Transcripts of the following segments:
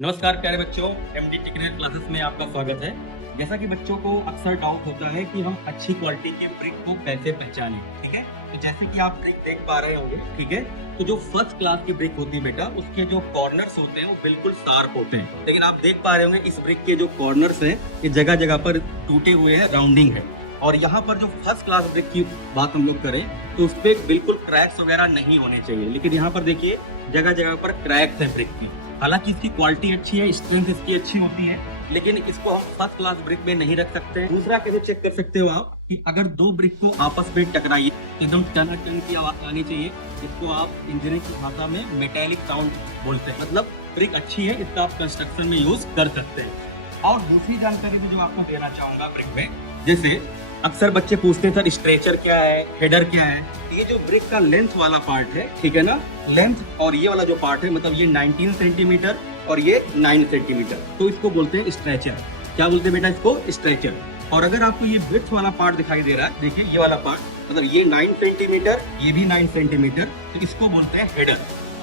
नमस्कार प्यारे बच्चों, एमडी टेक्निकल क्लासेस में आपका स्वागत है। जैसा कि बच्चों को अक्सर डाउट होता है कि हम अच्छी क्वालिटी के ब्रिक को कैसे पहचानें, ठीक है। तो जैसे कि आप ब्रिक देख पा रहे होंगे, ठीक है। तो जो फर्स्ट क्लास की ब्रिक होती है बेटा, उसके जो कॉर्नर्स होते हैं वो बिल्कुल शार्प होते हैं। लेकिन आप देख पा रहे होंगे इस ब्रिक के जो कॉर्नर्स हैं ये जगह जगह पर टूटे हुए हैं, राउंडिंग है। और यहाँ पर जो फर्स्ट क्लास ब्रिक की बात हम लोग करें तो उस पर बिल्कुल क्रैक्स वगैरह नहीं होने चाहिए, लेकिन यहाँ पर देखिए जगह जगह पर क्रैक्स है ब्रिक की। हालांकि इसकी क्वालिटी अच्छी है, स्ट्रेंथ इसकी अच्छी होती है, लेकिन इसको हम फर्स्ट क्लास ब्रिक में नहीं रख सकते हैं। दूसरा कैसे चेक कर सकते हो आप कि अगर दो ब्रिक को आपस में टकराइए एकदम टन टन की आवाज आनी चाहिए। इसको आप इंजीनियरिंग की भाषा में मेटेलिक साउंड बोलते हैं, मतलब ब्रिक अच्छी है, इसका आप कंस्ट्रक्शन में यूज कर सकते हैं। और दूसरी जानकारी भी जो आपको देना चाहूंगा ब्रिक में, जैसे अक्सर बच्चे पूछते हैं सर स्ट्रेचर क्या है, हेडर क्या है। ये जो ब्रिक का लेंथ वाला पार्ट है, ठीक है ना, लेंथ और ये वाला जो पार्ट है, मतलब ये 19 सेंटीमीटर और ये 9 सेंटीमीटर, तो इसको बोलते हैं स्ट्रेचर। क्या बोलते हैं बेटा इसको? स्ट्रेचर। और अगर आपको ये ब्रिथ वाला पार्ट दिखाई दे रहा है, देखिए ये वाला पार्ट, मतलब ये 9 सेंटीमीटर, ये भी 9 सेंटीमीटर, तो इसको बोलते हैं हेडर।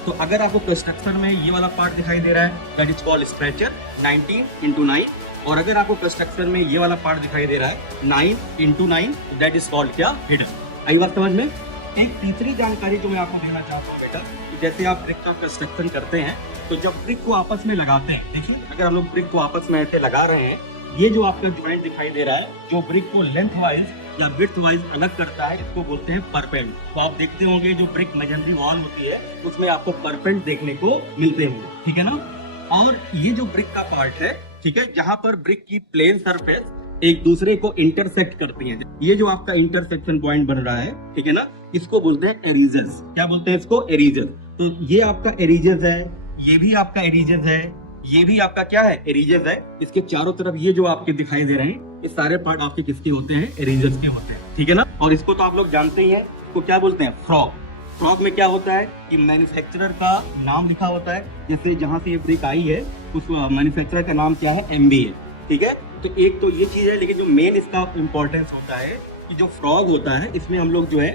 तो अगर आपको कंस्ट्रक्शन में ये वाला पार्ट दिखाई दे रहा है that is called stretcher 19x9, और अगर आपको कंस्ट्रक्शन में ये वाला पार्ट दिखाई दे रहा है 9x9, दैट इज कॉल्ड क्या? हेडर। आई बात समझ में? एक तीसरी जानकारी जो मैं आपको देना चाहता हूँ बेटा, जैसे आप ब्रिक का कंस्ट्रक्शन करते हैं तो जब ब्रिक को आपस में लगाते हैं, देखिए अगर हम लोग ब्रिक को आपस में ऐसे लगा रहे हैं, ये जो आपका ज्वाइंट दिखाई दे रहा है जो ब्रिक को लेंथ वाइज या विड्थ वाइज अलग करता है, इसको बोलते हैं परपेंड। तो आप देखते होंगे जो ब्रिक मेजेंडरी वॉल होती है उसमें आपको परपेंड देखने को मिलते होंगे, ठीक है ना। और ये जो ब्रिक का पार्ट है, ठीक है, जहां पर ब्रिक की प्लेन सरफेस एक दूसरे को इंटरसेक्ट करती है, ये जो आपका इंटरसेक्शन पॉइंट बन रहा है, ठीक है ना, इसको बोलते हैं एरिजस। क्या बोलते हैं इसको? एरिजस। तो ये आपका एरिजस है, ये भी आपका एरिजस है, ये भी आपका क्या है? एरिजस है। इसके चारों तरफ ये जो आपके दिखाई दे रहे हैं ये सारे पार्ट आपके किसके होते हैं? एरिजस के होते हैं, ठीक है ना। और इसको तो आप लोग जानते ही हैं, इसको क्या बोलते हैं? फ्रॉग। फ्रॉग में क्या होता है कि मैन्युफैक्चरर का नाम लिखा होता है, जैसे जहां से ये ब्रिक आई है उस मैन्युफैक्चरर का नाम क्या है? MBA, ठीक है। तो एक तो ये चीज है, लेकिन जो मेन इसका इंपॉर्टेंस होता है कि जो फ्रॉग होता है इसमें हम लोग जो है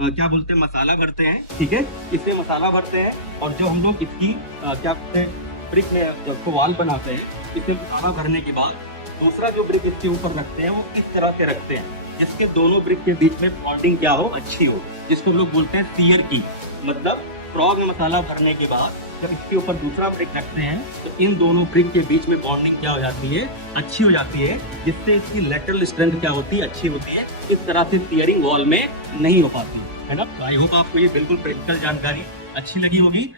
क्या बोलते हैं? मसाला भरते हैं, ठीक है, इसमें मसाला भरते हैं। और जो हम लोग इसकी क्या बोलते हैं, ब्रिक में जब वाल बनाते हैं, इसमें मसाला भरने के बाद दूसरा जो ब्रिक इसके ऊपर रखते हैं वो इस तरह से रखते हैं जिसके दोनों ब्रिक के बीच में बॉन्डिंग क्या हो? अच्छी हो, जिसको हम लोग बोलते हैं सीयर की। मतलब फ्रॉग में मसाला भरने के बाद जब इसके ऊपर दूसरा ब्रिक रखते हैं तो इन दोनों ब्रिक के बीच में बॉन्डिंग क्या हो जाती है? अच्छी हो जाती है, जिससे इसकी लेटरल स्ट्रेंथ क्या होती है? अच्छी होती है। इस तरह से टीयरिंग वॉल में नहीं हो पाती है ना। आई होप आपको ये बिल्कुल प्रैक्टिकल जानकारी अच्छी लगी होगी।